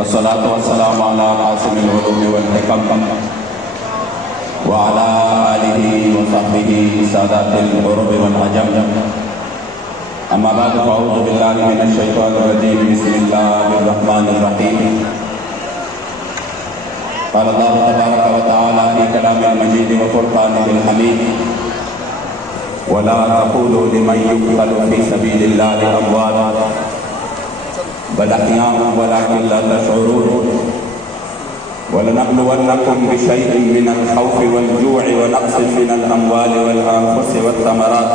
والصلاة والسلام على قاسم العلوم والحكم وعلى آله وصحبه سادات الغرب والعجم. أما بعد فأعوذ بالله من الشيطان الرجيم. بسم الله الرحمن الرحيم. قال الله تبارك وتعالى في كلام المجيد وفرقانه الحميد: ولا تقولوا لمن يقتل في سبيل الله أموات بل أحياء ولكن لا تشعرون. ولنبلونكم بشيء من الخوف والجوع ونقص من الأموال والأنفس والثمرات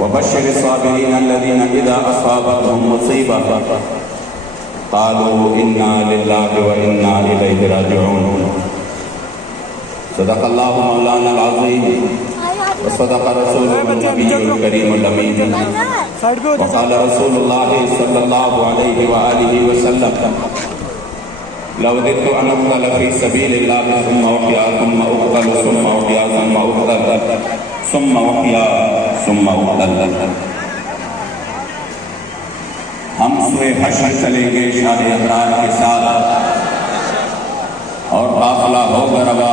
وبشر الصابرين الذين إذا أصابتهم مصيبة قالوا إنا لله وإنا إليه راجعون. صدق الله مولانا العظيم وصدق رسوله النبي الكريم الأمين. وقال رسول الله صلى الله عليه وآله وسلم: لو وددت أن أقتل في سبيل الله ثم أحيا ثم أقتل ثم أحيا ثم أقتل ثم أحيا ثم أقتل. ہم سوئے حشر چلیں گے شان ابرار کے ساتھ اور قافلہ ہوگا روا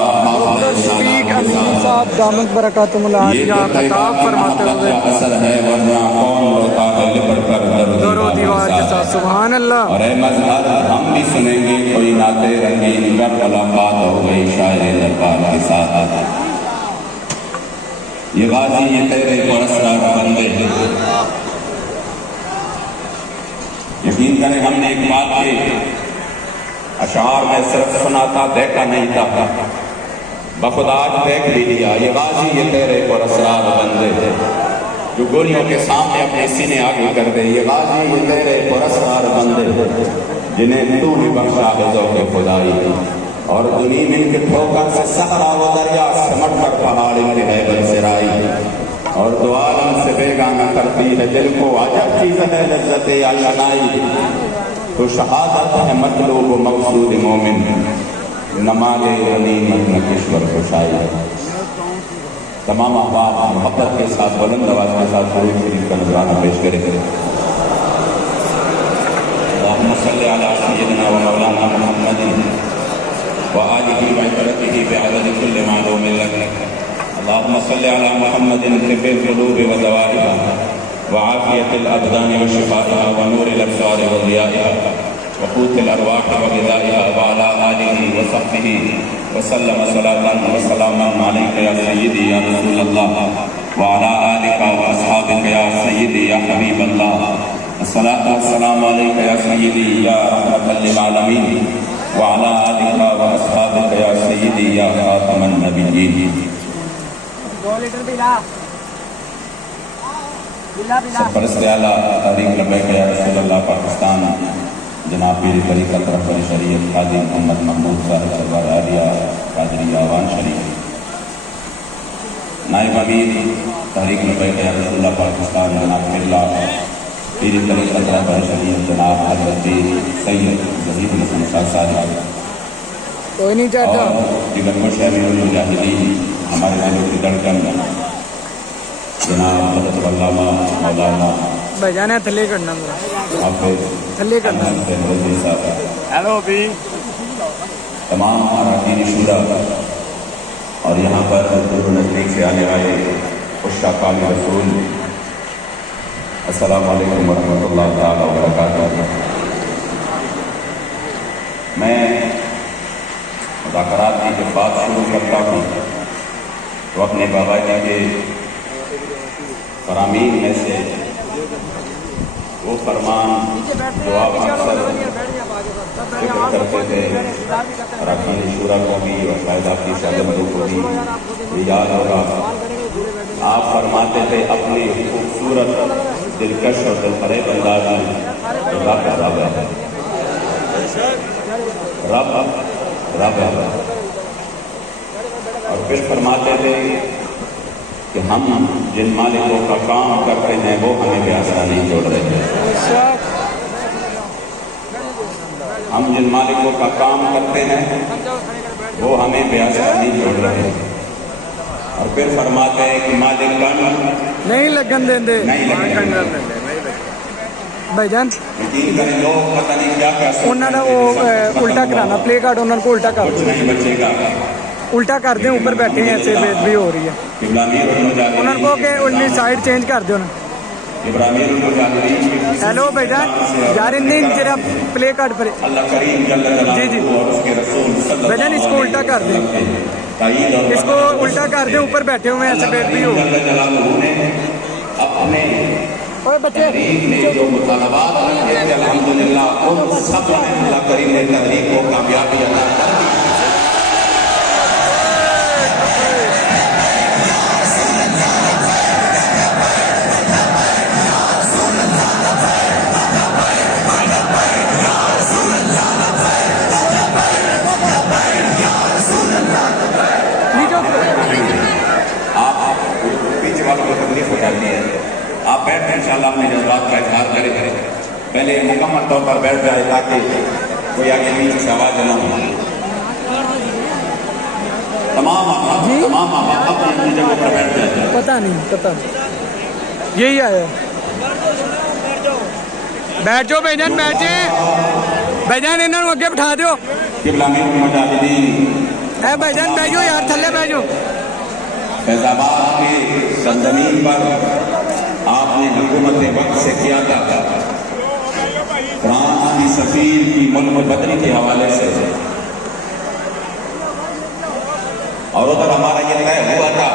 صاحب دامت برکاتم العالیہ خطاب فرماتے ہوئے اثر ہے ورنہ کون روتا ہے لپٹ کر در و دیوار کے ساتھ. سبحان اللہ. اور اے مظہر ہم بھی سنیں گے کوئی نعتِ رنگین گر ملاقات ہو گئی شاعر دربار کے ساتھ. یہ غازی یہ تیرے پرسرار بندے ہیں. یقین کریں ہم نے ایک بات کے اشعار میں صرف سنا تھا، دیکھا نہیں تھا. بخدا آج دیکھ بھی لیا. یہ غازی یہ تیرے پرسرار بندے ہیں جو گولیوں کے سامنے اپنے سینے آگے کر دے. یہ غازی یہ تیرے پرسرار بندے ہیں جنہیں تو بھی بخشا ہے ذوق خدائی. اور دنیا میں ان کے ٹھوکر سے صحرا و دریا سمٹ کر پہاڑ ان کے ہیبت سے رائی. اور دو عالم سے بیگانہ کرتی ہے دل کو عجب چیز ہے لذت آشنائی. تو شہادت ہے مطلوب و مقصود مومن نمال غنیمت نہ کشور خوشائی. تمام احباب محبت کے ساتھ بلند آواز کے ساتھ درود شریف کا نذرانہ پیش کریں. اللہم صلی علی سیدنا و مولانا محمد وآلہ وعترتہ بعدد کل معلوم لک. اللہم صلی علی محمد طب القلوب و دوائها وعافیت الابدان و شفائها و نور الابصار و ضیائها وقوت الارواح و غذائها وعلى آلہ وصحبہ وسلم صلاة و سلاما علیک یا سیدی یا رسول اللہ وعلى آلک و اصحابک یا سیدی یا حبیب اللہ. الصلاة والسلام علیک یا سیدی یا رحمت للعالمین وعلى آلک و اصحابک یا سیدی یا خاتم النبیین. سرپرست اعلیٰ تحریک لبیک یا رسول اللہ پاکستان جناب پیر طریقت رہبر شریعت حاجی محمد محمود صاحب سرور عالیہ قادری آوان شریف، نائب امیر تحریک لبیک یا رسول اللہ پاکستان جناب پیر طریقت رہبر شریعت جناب حضرت سید ظہیر حسن صاحب صاحب کوئی نہیں چاہتا اور دیگر مشاہیر المجاہدین ہمارے دلوں کی دھڑکن جناب حضرت علامہ مولانا بجانا تھلے کرنا حافظ تھلے کرنا. ہیلو بھی تمام اراکین شورا اور یہاں پر دور و نزدیک سے آنے والے عشاقان رسول، السلام علیکم ورحمۃ اللہ تعالیٰ وبرکاتہ. میں مذاکرات کی جب بات شروع کرتا ہوں تو اپنے بابا جی کے فرامین میں سے وہ فرمان جو آپ اکثر ذکر کرتے تھے اراکین شورا کو بھی اور شاید آپ کی شاگردوں کو بھی یہ یاد ہوگا. آپ فرماتے تھے اپنی خوبصورت دلکش اور دلفریب انداز میں رب رب ہے رب رب ہے. اور پھر فرماتے تھے کہ ہم جن مالکوں کا کام کرتے ہیں وہ ہمیں بے آسرا نہیں چھوڑ رہے ہیں. ہم جن مالکوں کا کام کرتے ہیں وہ ہمیں بے آسرا نہیں چھوڑ رہے ہیں. اور پھر فرماتے ہیں کہ مالک نہیں لگن دیں دے بھائی جان یقین کریں لوگ پتہ نہیں کیا کیا سوچ انہوں نے رہے وہ ہیں، سب الٹا ختم کرانا ہو، پلے کارڈ انہوں کو الٹا کر کچھ دو نہیں بچے گا۔ الٹا کر دیں اوپر بیٹھے ہیں ایسے بے ہو رہی ہے قبلہ امیر المجاہدین انہوں کو کہ انہیں سائڈ چینج کر دو نا ابراہیم المجاہدین کی ہیلو بھائی جان یار انہیں جرا پلے کارڈ پر اللہ کریم جل جی جی جلالہ اور اس کے رسول صلی بھائی جان اس کو الٹا کر دیں تائید اور اس کو الٹا کر دیں اوپر بیٹھے ہوئے ہیں ایسے بیٹھ بھی ہو جل جلالہ نے اپنے اوے بچے تحریک نے جو مطالبات کیے تھے الحمدللہ ان سب میں اللہ کریم نے تحریک کو کامیابی عطا کر دی۔ آپ پیچھے والوں کو تکلیف ہو جاتی ہے، آپ بیٹھ کر انشاءاللہ اپنے جذبات کا اظہار کریں، پہلے مکمل طور پر بیٹھ جائے تاکہ کوئی آگے پیچھے سے آواز نہ ہو۔ تمام آپ اپنی اپنی جگہ پر بیٹھ جائیں۔ پتہ نہیں یہی آیا بیٹھ جاؤ بھائی جان بیٹھ جائیں بھائی جان انہوں نے اگے بٹھا دو قبلہ امیر المجاہدین اے بھائی جان بیٹھ جاؤ یار تھلے بیٹھ جاؤ فیض آباد کی سرزمین پر آپ نے حکومت وقت سے کیا تھا، فرانس کی سفیر کی ملک بدری کے حوالے سے، اور ادھر ہمارا یہ طے ہوا تھا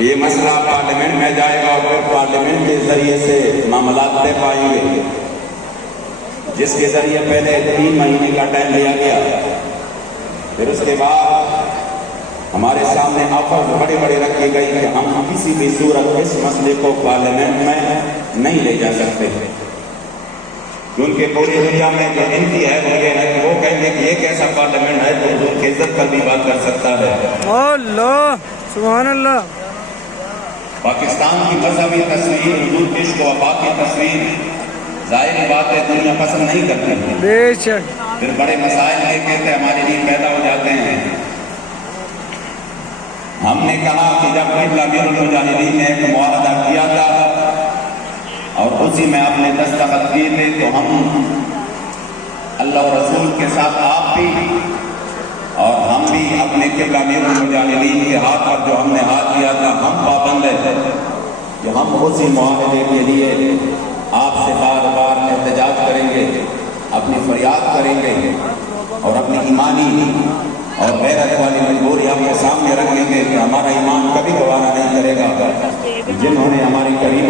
یہ مسئلہ پارلیمنٹ میں جائے گا اور پھر پارلیمنٹ کے ذریعے سے معاملات طے پائیں گے، جس کے ذریعے پہلے 3 مہینے کا ٹائم لیا گیا، پھر اس کے بعد ہمارے سامنے آفر بڑے بڑے رکھی گئی کہ ہم کسی بھی صورت اس مسئلے کو پارلیمنٹ میں نہیں لے جا سکتے، کیونکہ پوری دنیا میں جو ان کی ہے وہ یہ ہے کہ وہ کہیں گے کہ یہ کیسا پارلیمنٹ ہے جو حضور کی عزت پر بھی بات کر سکتا ہے۔ اللہ سبحان اللہ پاکستان کی مذہبی تصویر، حضور کی عشق و وفا کی تصویر ظاہری بات ہے دنیا پسند نہیں کرتی، بے شک پھر بڑے مسائل لے کے ہمارے لیے پیدا ہو جاتے ہیں۔ ہم نے کہا کہ جب قبلہ امیر المجاہدین نے ایک معاہدہ کیا تھا اور اسی میں آپ نے دستخط کیے تھے تو ہم اللہ اور رسول کے ساتھ آپ بھی اور ہم بھی اپنے قبلہ امیر المجاہدین کے ہاتھ پر جو ہم نے ہاتھ دیا تھا ہم پابند ہیں کہ ہم اسی معاہدے کے لیے آپ سے بار بار احتجاج کریں گے، اپنی فریاد کریں گے اور اپنی ایمانی اور غیرت والی مجبوری آپ کے سامنے رکھیں گے کہ ہمارا ایمان کبھی گوارا نہیں کرے گا جنہوں نے ہماری کریم